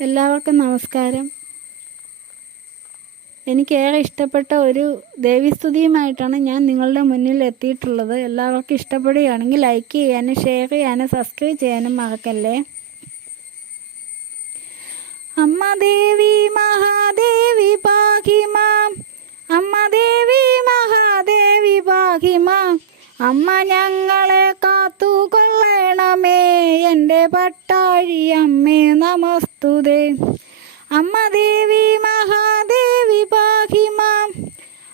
എല്ലാവർക്കും നമസ്കാരം. എനിക്കേറെ ഇഷ്ടപ്പെട്ട ഒരു ദേവീസ്തുതിയുമായിട്ടാണ് ഞാൻ നിങ്ങളുടെ മുന്നിൽ എത്തിയിട്ടുള്ളത്. എല്ലാവർക്കും ഇഷ്ടപ്പെടുകയാണെങ്കിൽ ലൈക്ക് ചെയ്യാനും ഷെയർ ചെയ്യാനും സബ്സ്ക്രൈബ് ചെയ്യാനും മറക്കല്ലേ? അമ്മ ദേവി മഹാദേവി പാഹിമാം അമ്മ ദേവി മഹാദേവി പാഹിമാം അമ്മ ഞങ്ങളെ കാത്തുകൊള്ളണമേ. എന്റെ പട്ടാഴി അമ്മേ നമസ്തുതേ അമ്മ ദേവി മഹാദേവി പാഹി മാം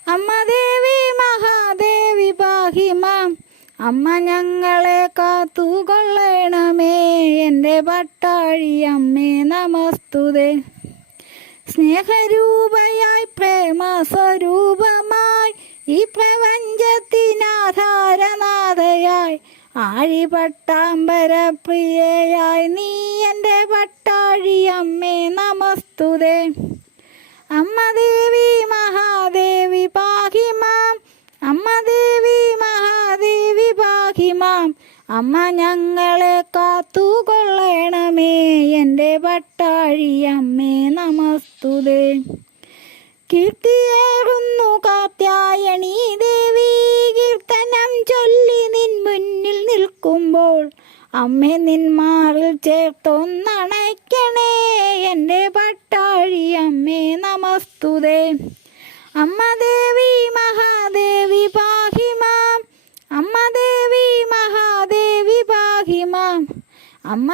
അമ്മ ദേവി മഹാദേവി പാഹി മാം അമ്മ ഞങ്ങളെ കാത്തുകൊള്ളണമേ. എന്റെ പട്ടാഴി അമ്മേ നമസ്തുതേ. സ്നേഹരൂപയായി പ്രേമ സ്വരൂപമായി ഈ പ്രപഞ്ചത്തിനാധാരനാഥയായി ആഴിപട്ടാമ്പര പ്രിയയായി നീ എന്റെ പട്ടാഴി അമ്മ ഞങ്ങളെ കാത്തുകൊള്ളണമേ എന്റെ പട്ടാഴി അമ്മേ നമസ്തുതേ. കീർത്തിയേറുന്നു കാത്യായണി ദേവി കീർത്തനം ചൊല്ലി നിൻ മുന്നിൽ നിൽക്കുമ്പോൾ അമ്മേ നിൻ മാറിൽ ചേർത്തൊന്നണയ്ക്കണേ എന്റെ പട്ടാഴി അമ്മേ നമസ്തുതേ. അമ്മ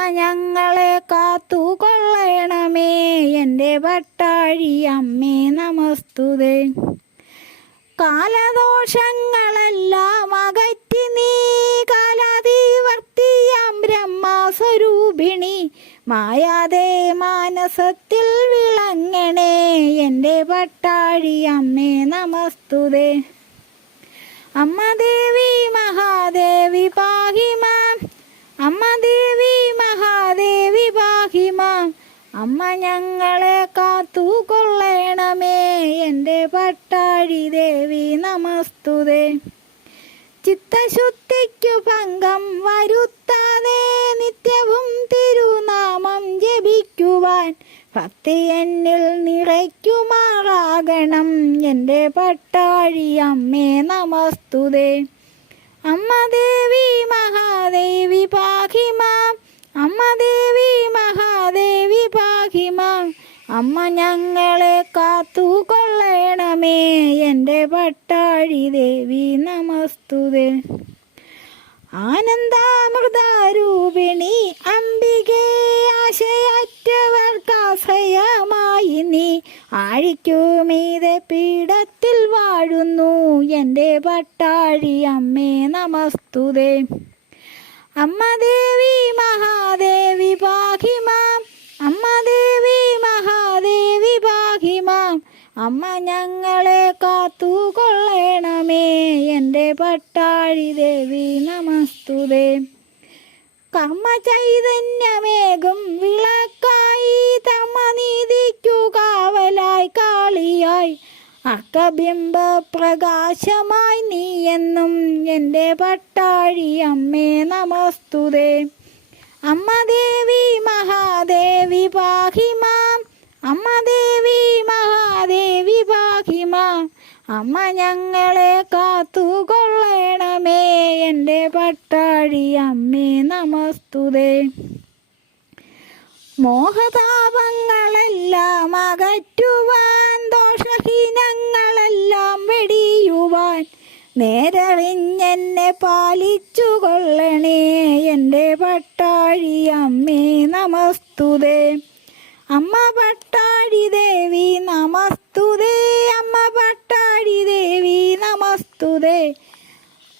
ഞങ്ങളെ കാത്തുകൊള്ളണമേ. എന്റെ പട്ടാഴി അമ്മേ നമസ്തുതേ. കാലദോഷങ്ങളെല്ലാം അകറ്റി നീ കാലാതിവർത്തിയാം ബ്രഹ്മസ്വരൂപിണി. മായാതെ മാനസത്തിൽ വിളങ്ങണേ. എന്റെ പട്ടാഴി അമ്മേ നമസ്തുതേ. അമ്മദേവി മഹാദേവി പാഹിമാം അമ്മ ദേവി മഹാദേവി പാഹിമാം അമ്മ ഞങ്ങളെ കാത്തു കൊള്ളേണമേ. എന്റെ പട്ടാഴി ദേവി നമസ്തുതേ. ചിത്തശുദ്ധിക്കു ഭംഗം വരുത്താതെ നിത്യവും തിരുനാമം ജപിക്കുവാൻ ഭക്തി എന്നിൽ നിറയ്ക്കുമാറാകണം. എന്റെ പട്ടാഴി അമ്മേ നമസ്തുതേ. അമ്മ ദേവി മഹാദേവി പാഹിമ. അമ്മ ദേവി മഹാദേവി പാഹിമ. അമ്മ ഞങ്ങളെ കാത്തുകൊള്ളണമേ. എന്റെ പട്ടാഴി ദേവി നമസ്തുതേ. ആനന്ദാമൃതാരൂപിണി അംബികേ ആശയറ്റവർക്കാശ്രയമായി നീ. ആഴിക്കുമീതെ പീഠത്തിൽ വാഴുന്നു. എന്റെ പട്ടാഴി അമ്മേ നമസ്തുതേ. അമ്മ ദേവി മഹാദേവി പാഹിമാം അമ്മ ദേവി മഹാദേവി പാഹിമാം അമ്മ ഞങ്ങളെ കാത്തു കൊള്ളണമേ എന്റെ പട്ടാഴി ദേവി നമസ്തുതേ. കർമ്മ ചൈതന്യമേകും വിളക്കായി അർക്കബിംബ പ്രകാശമായി നീ എന്നും എന്റെ പട്ടാഴി അമ്മേ നമസ്തുതേ. അമ്മ ദേവി മഹാദേവി പാഹിമാം അമ്മ ദേവി മഹാദേവി പാഹിമാം അമ്മ ഞങ്ങളെ കാത്തുകൊള്ളണമേ എന്റെ പട്ടാഴി അമ്മേ നമസ്തുതേ. മോഹതാപങ്ങളെല്ലാം നേരറിഞ്ഞെന്നെ പാലിച്ചു കൊള്ളണേ എന്റെ പട്ടാഴി അമ്മേ നമസ്തുതേ. അമ്മ പട്ടാഴി ദേവി നമസ്തുതേ. അമ്മ പട്ടാഴി ദേവി നമസ്തുതേ.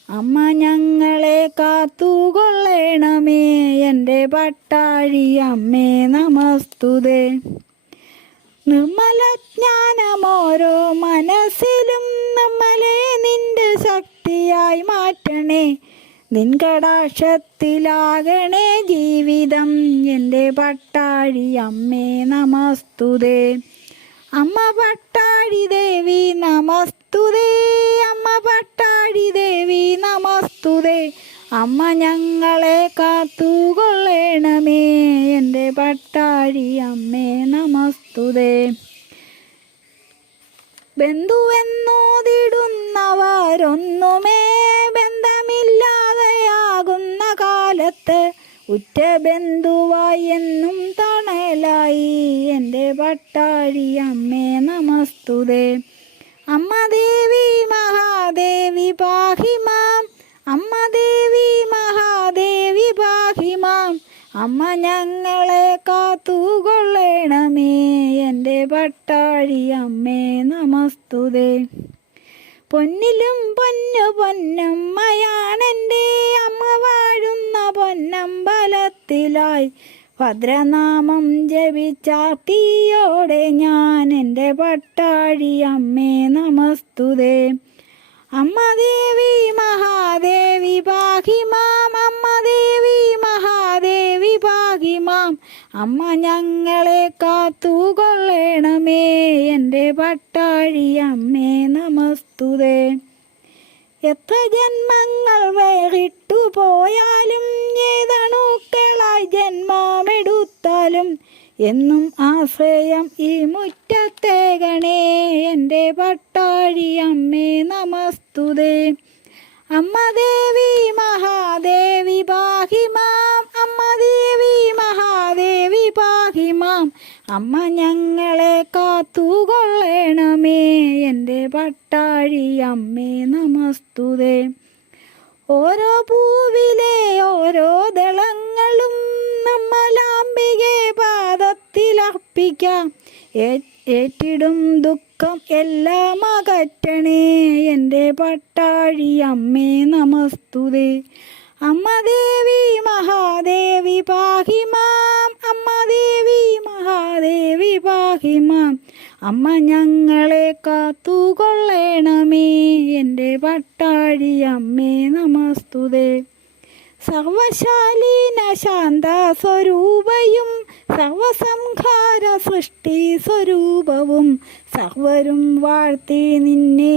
അമ്മ ഞങ്ങളെ കാത്തുകൊള്ളണമേ എന്റെ പട്ടാഴി അമ്മേ നമസ്തുതേ. നിർമ്മല ജ്ഞാനമോരോ മനസ്സിലും നമ്മളെ നിന്റെ ശക്തിയായി മാറ്റണേ. നിൻ കടാക്ഷത്തിലാകണേ ജീവിതം. എന്റെ പട്ടാഴി അമ്മേ നമസ്തുതേ. അമ്മ പട്ടാഴി ദേവി നമസ്തുതേ. അമ്മ പട്ടാഴി ദേവി നമസ്തുതേ. അമ്മ ഞങ്ങളെ കാത്തുകൊള്ളണമേ. എന്റെ പട്ടാഴി അമ്മേ നമസ്തുതേ ബന്ധുവെന്നോതിടുന്നവരൊന്നുമേ ബന്ധമില്ലാതെയാകുന്ന കാലത്ത് ഉറ്റ ബന്ധുവായി എന്നും തണലായി. എന്റെ പട്ടാഴി അമ്മേ നമസ്തുതേ. അമ്മ ദേവി മഹാദേവി പാഹിമാം. അമ്മ ദേവി മഹാദേവി പാഹിമാം. അമ്മ ഞങ്ങളെ കാത്തുകൊള്ളണമേ പട്ടാഴി അമ്മേ നമസ്തുതേ. പൊന്നിലും പൊന്നു പൊന്നമ്മയാണെന്റെ അമ്മ വാഴുന്ന പൊന്നമ്പലത്തിലായി. ഭദ്രനാമം ജപിച്ചാർത്തിയോടെ ഞാൻ എന്റെ പട്ടാഴി അമ്മേ നമസ്തുതേ. അമ്മ ദേവി മഹാദേവി പാഹിമാം അമ്മ ദേവി മഹാദേവി പാഹിമാം അമ്മ ഞങ്ങളെ കാത്തുകൊള്ളണമേ. എന്റെ പട്ടാഴി അമ്മേ നമസ്തുതേ. എത്ര ജന്മങ്ങൾ വേറിട്ടു പോയാലും ഏതണുക്കളായി ജന്മമെടുത്താലും എന്നും ആശ്രയം ഈ മുറ്റത്തെ ഗണേ. എന്റെ പട്ടാഴി അമ്മേ നമസ്തുതേ. അമ്മ ദേവി മഹാദേവി പാഹിമാം അമ്മ ദേവി മഹാദേവി പാഹിമാം അമ്മ ഞങ്ങളെ കാത്തുകൊള്ളണമേ എന്റെ പട്ടാഴി അമ്മേ നമസ്തുതേ. ഓരോ പൂവിലെ ഓരോ ദളങ്ങളും നമ്മളാമ്പികെ പാദത്തിലർപ്പിക്കാം. ഏറ്റിടും ദുഃഖം എല്ലാം അകറ്റണേ. എന്റെ പട്ടാഴി അമ്മേ നമസ്തുതേ. അമ്മ ദേവി മഹാദേവി പാഹിമാം. അമ്മ ദേവി മഹാദേവി പാഹിമാം. അമ്മ ഞങ്ങളെ കാത്തുകൊള്ളണമേ. എന്റെ പട്ടാഴി അമ്മേ നമസ്തുതേ. സർവശാലീന ശാന്ത സ്വരൂപയും സർവസംഹാര സൃഷ്ടി സ്വരൂപവും സർവരും വാഴ്ത്തി നിന്നെ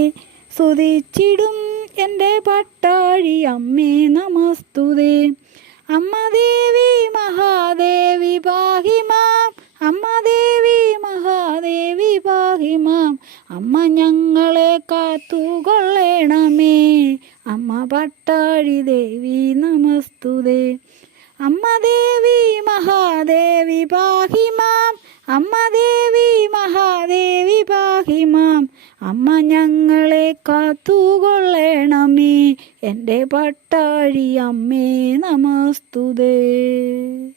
സ്തുതിച്ചിടും എന്റെ പട്ടാഴി. അമ്മേ നമസ്തുതേ. അമ്മദേവി മഹാദേവി മഹാദേവി പാഹിമാം. അമ്മ ദേവി മഹാദേവി പാഹി മാം അമ്മ ഞങ്ങളെ കാത്തുകൊള്ളണമേ. എന്റെ പട്ടാഴി അമ്മേ നമസ്തുതേ.